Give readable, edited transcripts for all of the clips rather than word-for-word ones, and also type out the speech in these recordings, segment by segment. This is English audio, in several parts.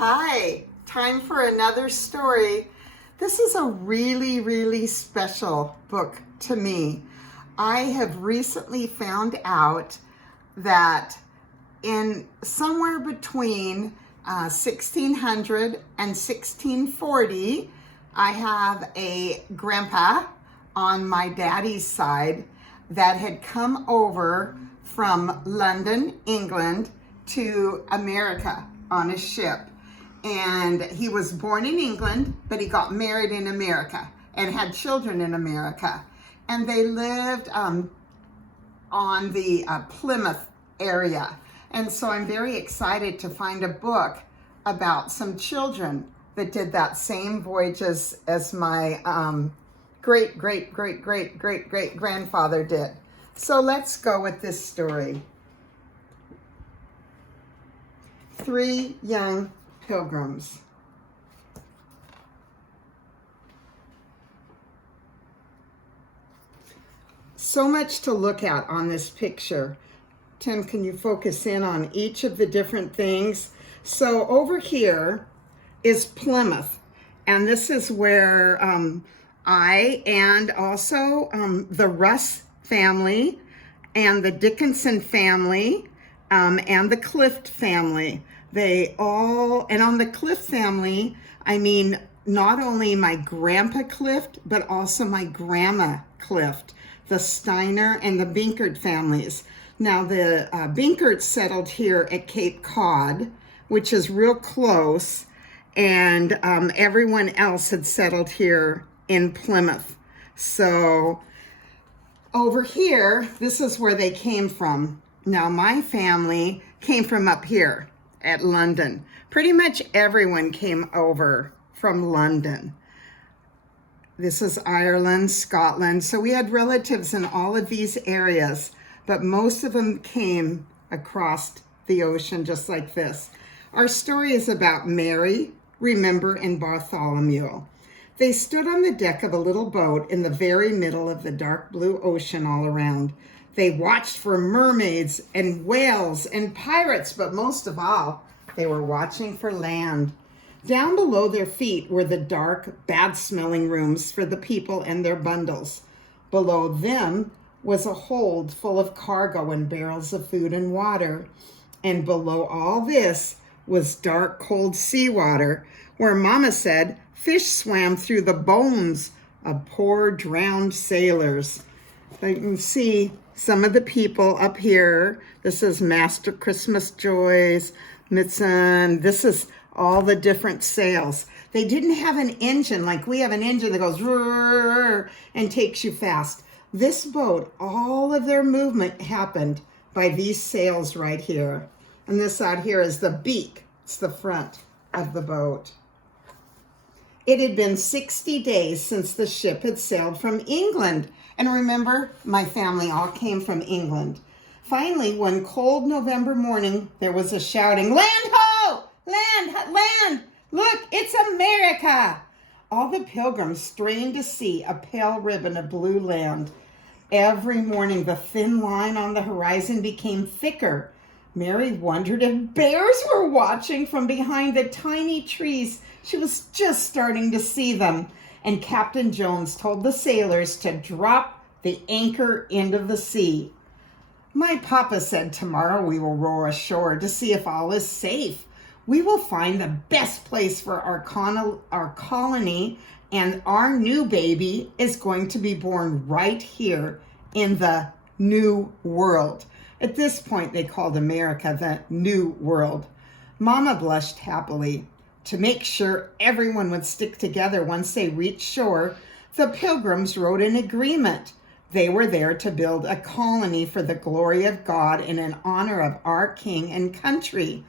Hi, time for another story. This is a really, really special book to me. I have recently found out that in somewhere between 1600 and 1640, I have a grandpa on my daddy's side that had come over from London, England to America on a ship. And he was born in England, but he got married in America and had children in America. And they lived on the Plymouth area. And so I'm very excited to find a book about some children that did that same voyage as my great grandfather did. So let's go with this story. 3 young Pilgrims. So much to look at on this picture. Tim, can you focus in on each of the different things? So over here is Plymouth, and this is where I and also the Russ family and the Dickinson family and the Clift family. And on the Clift family, I mean, not only my grandpa Clift, but also my grandma Clift, the Steiner and the Binkert families. Now the Binkerts settled here at Cape Cod, which is real close, and everyone else had settled here in Plymouth. So over here, this is where they came from. Now my family came from up here at London. Pretty much everyone came over from London. This is Ireland, Scotland. So we had relatives in all of these areas, but most of them came across the ocean just like this. Our story is about Mary, Remember, and Bartholomew. They stood on the deck of a little boat in the very middle of the dark blue ocean all around. They watched for mermaids and whales and pirates, but most of all, they were watching for land. Down below their feet were the dark, bad-smelling rooms for the people and their bundles. Below them was a hold full of cargo and barrels of food and water. And below all this was dark, cold seawater, where Mama said fish swam through the bones of poor drowned sailors. You can see some of the people up here. This is Master Christmas Joys, Mitzen. This is all the different sails. They didn't have an engine like we have an engine that goes and takes you fast. This boat, all of their movement happened by these sails right here. And this out here is the beak. It's the front of the boat. It had been 60 days since the ship had sailed from England. And remember, my family all came from England. Finally, one cold November morning, there was a shouting, "Land ho! Land, land! Look, it's America!" All the pilgrims strained to see a pale ribbon of blue land. Every morning, the thin line on the horizon became thicker. Mary wondered if bears were watching from behind the tiny trees. She was just starting to see them. And Captain Jones told the sailors to drop the anchor into the sea. My papa said tomorrow we will row ashore to see if all is safe. We will find the best place for our colony, and our new baby is going to be born right here in the New World. At this point, they called America the New World. Mama blushed happily. To make sure everyone would stick together once they reached shore, the Pilgrims wrote an agreement. They were there to build a colony for the glory of God and in honor of our king and country.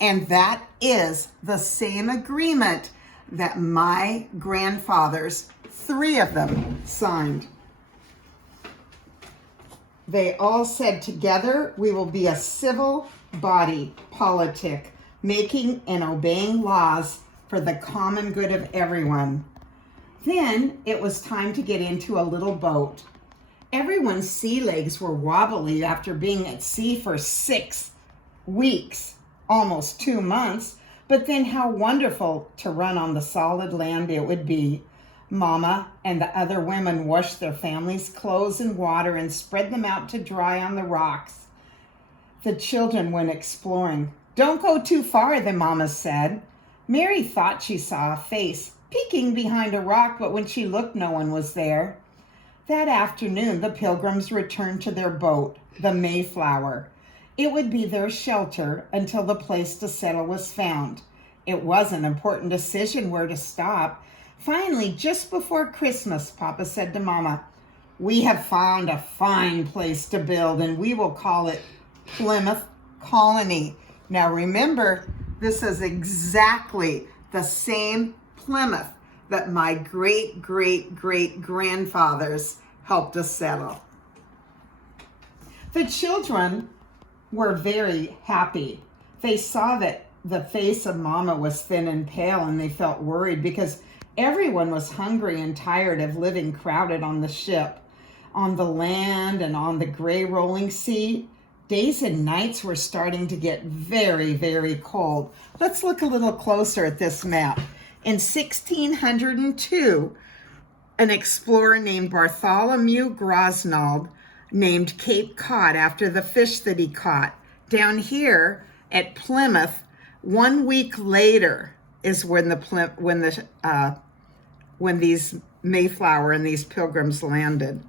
And that is the same agreement that my grandfathers, 3 of them, signed. They all said together, we will be a civil body politic, making and obeying laws for the common good of everyone. Then it was time to get into a little boat. Everyone's sea legs were wobbly after being at sea for 6 weeks, almost 2 months, But then how wonderful to run on the solid land it would be. Mama and the other women washed their families' clothes in water and spread them out to dry on the rocks. The children went exploring. "Don't go too far," the mama said. Mary thought she saw a face peeking behind a rock, but when she looked, no one was there. That afternoon, the Pilgrims returned to their boat, the Mayflower. It would be their shelter until the place to settle was found. It was an important decision where to stop. Finally, just before Christmas, Papa said to Mama, "We have found a fine place to build, and we will call it Plymouth Colony." Now remember, this is exactly the same Plymouth that my great-great-great-grandfathers helped us settle. The children were very happy. They saw that the face of Mama was thin and pale, and they felt worried because everyone was hungry and tired of living crowded on the ship, on the land, and on the gray rolling sea. Days and nights were starting to get very, very cold. Let's look a little closer at this map. In 1602, an explorer named Bartholomew Grosnold named Cape Cod after the fish that he caught. Down here at Plymouth, 1 week later is when these Mayflower and these Pilgrims landed.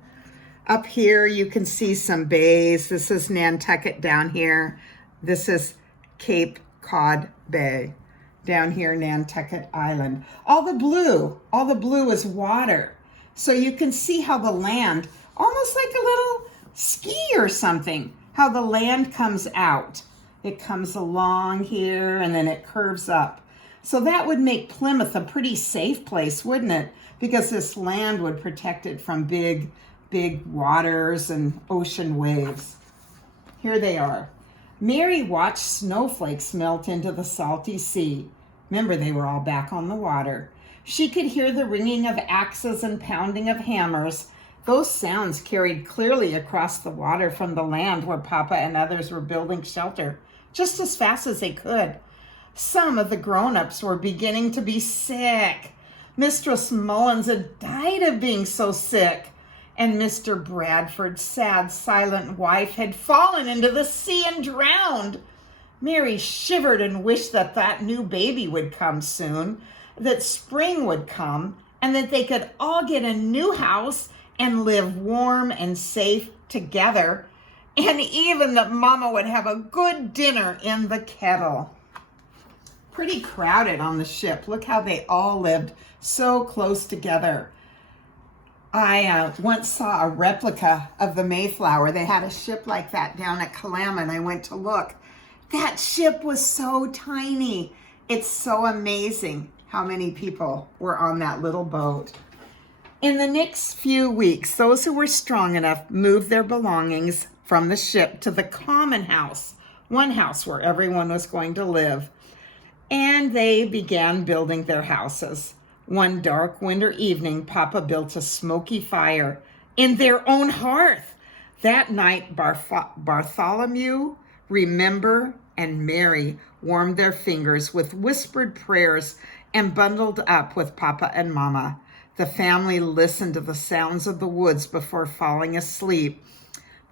Up here, you can see some bays. This is Nantucket down here. This is Cape Cod Bay. Down here, Nantucket Island. All the blue is water. So you can see how the land, almost like a little ski or something, how the land comes out. It comes along here and then it curves up. So that would make Plymouth a pretty safe place, wouldn't it? Because this land would protect it from big waters and ocean waves. Here they are. Mary watched snowflakes melt into the salty sea. Remember, they were all back on the water. She could hear the ringing of axes and pounding of hammers. Those sounds carried clearly across the water from the land where Papa and others were building shelter, just as fast as they could. Some of the grown-ups were beginning to be sick. Mistress Mullins had died of being so sick. And Mr. Bradford's sad, silent wife had fallen into the sea and drowned. Mary shivered and wished that that new baby would come soon, that spring would come, and that they could all get a new house and live warm and safe together, and even that Mama would have a good dinner in the kettle. Pretty crowded on the ship. Look how they all lived so close together. I once saw a replica of the Mayflower. They had a ship like that down at Kalama, and I went to look. That ship was so tiny. It's so amazing how many people were on that little boat. In the next few weeks, those who were strong enough moved their belongings from the ship to the common house, one house where everyone was going to live. And they began building their houses. One dark winter evening, Papa built a smoky fire in their own hearth. That night, Bartholomew, Remember, and Mary warmed their fingers with whispered prayers and bundled up with Papa and Mama. The family listened to the sounds of the woods before falling asleep.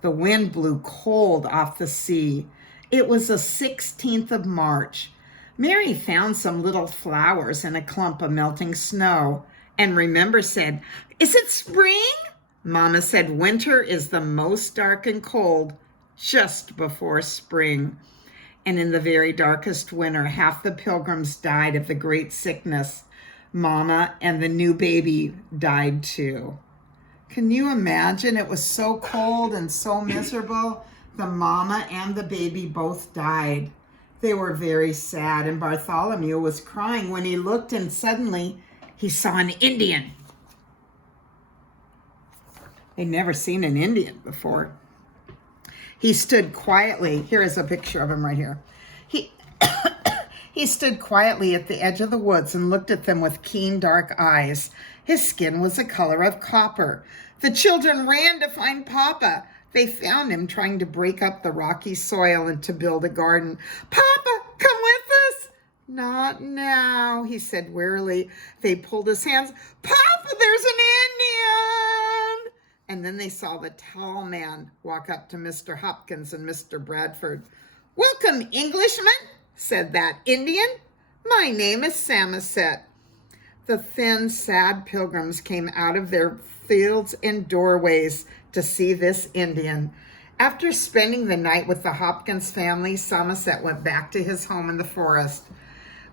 The wind blew cold off the sea. It was the 16th of March. Mary found some little flowers in a clump of melting snow, and Remember said, "Is it spring?" Mama said, "Winter is the most dark and cold just before spring." And in the very darkest winter, half the Pilgrims died of the great sickness. Mama and the new baby died too. Can you imagine? It was so cold and so miserable. The mama and the baby both died. They were very sad, and Bartholomew was crying when he looked, and suddenly he saw an Indian. They'd never seen an Indian before. He stood quietly. Here is a picture of him right here. He stood quietly at the edge of the woods and looked at them with keen, dark eyes. His skin was the color of copper. The children ran to find Papa. They found him trying to break up the rocky soil and to build a garden. "Papa, come with us!" "Not now," he said wearily. They pulled his hands. "Papa, there's an Indian!" And then they saw the tall man walk up to Mr. Hopkins and Mr. Bradford. "Welcome, Englishmen," said that Indian. "My name is Samoset." The thin, sad pilgrims came out of their fields and doorways to see this Indian. After spending the night with the Hopkins family, Samoset went back to his home in the forest.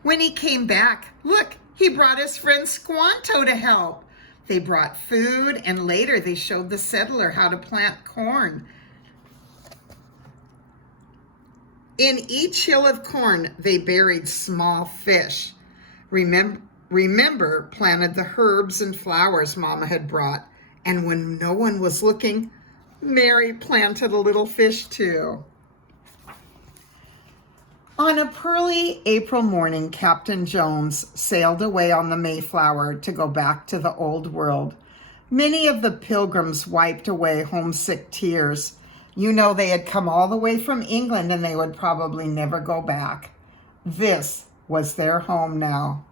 When he came back, look, he brought his friend Squanto to help. They brought food, and later they showed the settler how to plant corn. In each hill of corn, they buried small fish. Remember, planted the herbs and flowers Mama had brought. And when no one was looking, Mary planted a little fish too. On a pearly April morning, Captain Jones sailed away on the Mayflower to go back to the old world. Many of the pilgrims wiped away homesick tears. You know, they had come all the way from England and they would probably never go back. This was their home now.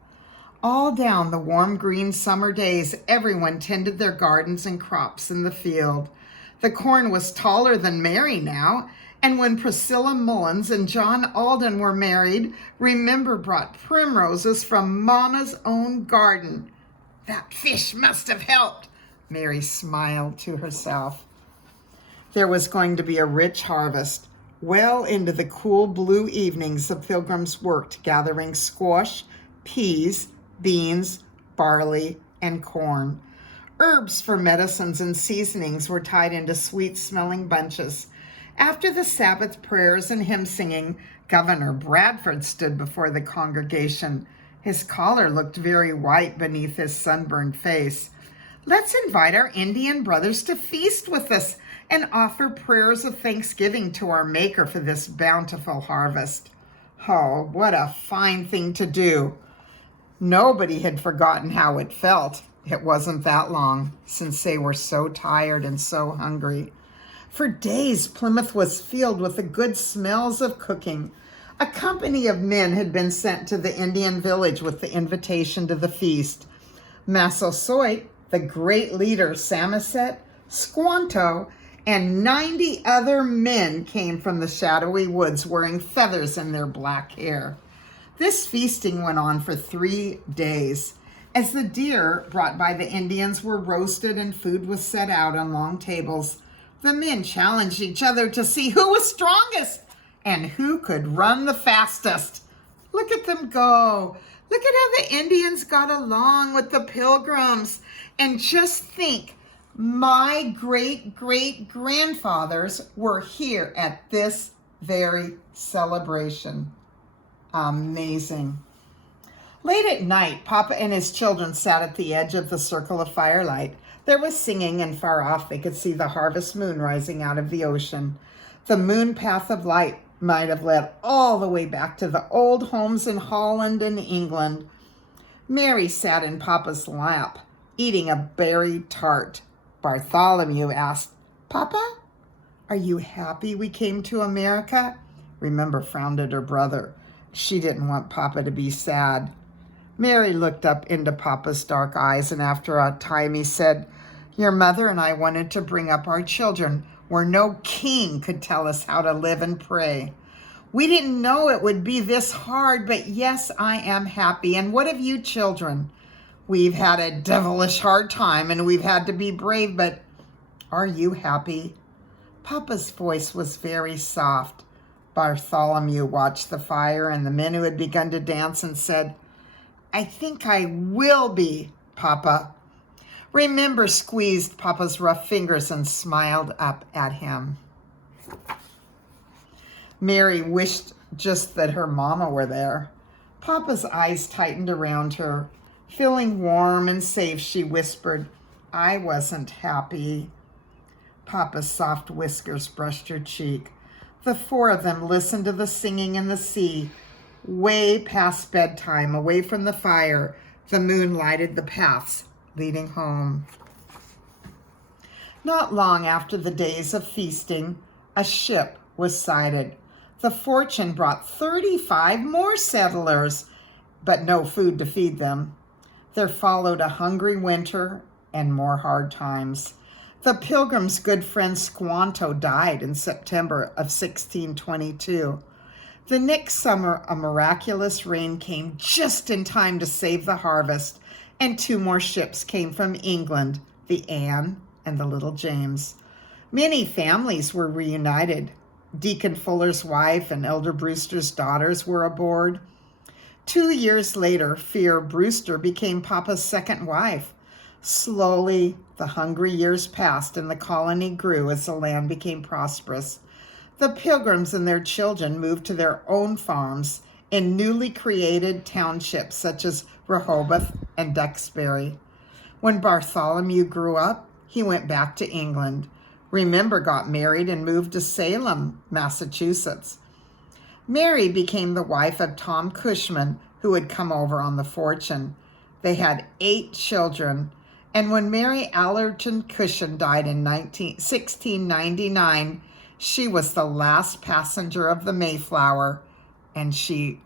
All down the warm green summer days, everyone tended their gardens and crops in the field. The corn was taller than Mary now, and when Priscilla Mullins and John Alden were married, Remember brought primroses from Mama's own garden. That fish must have helped, Mary smiled to herself. There was going to be a rich harvest. Well into the cool blue evenings, the pilgrims worked, gathering squash, peas, beans, barley, and corn. Herbs for medicines and seasonings were tied into sweet-smelling bunches. After the Sabbath prayers and hymn singing, Governor Bradford stood before the congregation. His collar looked very white beneath his sunburned face. "Let's invite our Indian brothers to feast with us and offer prayers of thanksgiving to our Maker for this bountiful harvest." Oh, what a fine thing to do. Nobody had forgotten how it felt. It wasn't that long since they were so tired and so hungry. For days, Plymouth was filled with the good smells of cooking. A company of men had been sent to the Indian village with the invitation to the feast. Massasoit, the great leader Samoset, Squanto, and 90 other men came from the shadowy woods wearing feathers in their black hair. This feasting went on for 3 days. As the deer brought by the Indians were roasted and food was set out on long tables, the men challenged each other to see who was strongest and who could run the fastest. Look at them go. Look at how the Indians got along with the Pilgrims. And just think, my great-great-grandfathers were here at this very celebration. Amazing. Late at night, Papa and his children sat at the edge of the circle of firelight. There was singing, and far off they could see the harvest moon rising out of the ocean. The moon path of light might have led all the way back to the old homes in Holland and England. Mary sat in Papa's lap, eating a berry tart. Bartholomew asked, "Papa, are you happy we came to America?" Remember frowned at her brother. She didn't want Papa to be sad. Mary looked up into Papa's dark eyes, and after a time he said, "Your mother and I wanted to bring up our children where no king could tell us how to live and pray. We didn't know it would be this hard, but yes, I am happy. And what of you children? We've had a devilish hard time and we've had to be brave, but are you happy?" Papa's voice was very soft. Bartholomew watched the fire and the men who had begun to dance and said, "I think I will be, Papa." Remember squeezed Papa's rough fingers and smiled up at him. Mary wished just that her mama were there. Papa's eyes tightened around her. Feeling warm and safe, she whispered, "I wasn't happy." Papa's soft whiskers brushed her cheek. The 4 of them listened to the singing in the sea. Way past bedtime, away from the fire, the moon lighted the paths leading home. Not long after the days of feasting, a ship was sighted. The Fortune brought 35 more settlers. but no food to feed them. There followed a hungry winter and more hard times. The Pilgrims' good friend Squanto died in September of 1622. The next summer, a miraculous rain came just in time to save the harvest, and 2 more ships came from England, the Anne and the Little James. Many families were reunited. Deacon Fuller's wife and Elder Brewster's daughters were aboard. 2 years later, Fear Brewster became Papa's second wife. Slowly, the hungry years passed and the colony grew as the land became prosperous. The Pilgrims and their children moved to their own farms in newly created townships such as Rehoboth and Duxbury. When Bartholomew grew up, he went back to England. Remember, got married and moved to Salem, Massachusetts. Mary became the wife of Tom Cushman, who had come over on the Fortune. They had 8 children, and when Mary Allerton Cushman died in 1699, she was the last passenger of the Mayflower, and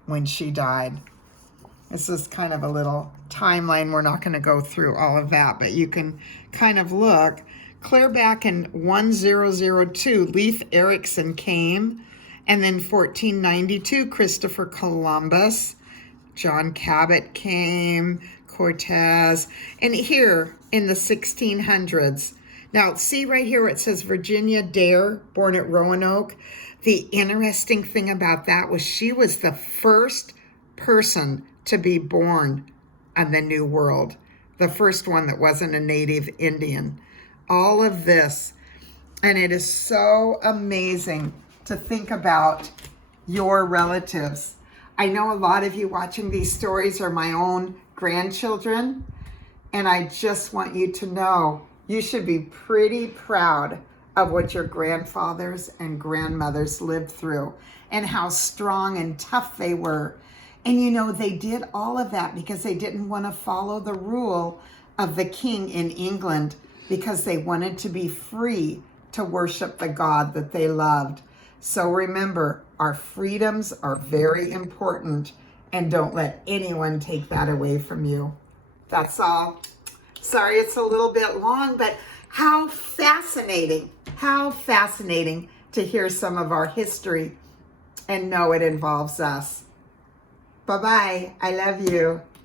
when she died. This is kind of a little timeline. We're not going to go through all of that, but you can kind of look. Clear back in 1002, Leif Erikson came. And then 1492, Christopher Columbus, John Cabot came, Cortez, and here in the 1600s. Now, see right here where it says Virginia Dare, born at Roanoke. The interesting thing about that was she was the first person to be born on the New World, the first one that wasn't a native Indian. All of this, and it is so amazing to think about your relatives. I know a lot of you watching these stories are my own grandchildren, and I just want you to know you should be pretty proud of what your grandfathers and grandmothers lived through and how strong and tough they were. And you know, they did all of that because they didn't want to follow the rule of the king in England, because they wanted to be free to worship the God that they loved. So remember, our freedoms are very important, and don't let anyone take that away from you. That's all. Sorry it's a little bit long, but how fascinating to hear some of our history and know it involves us. Bye-bye. I love you.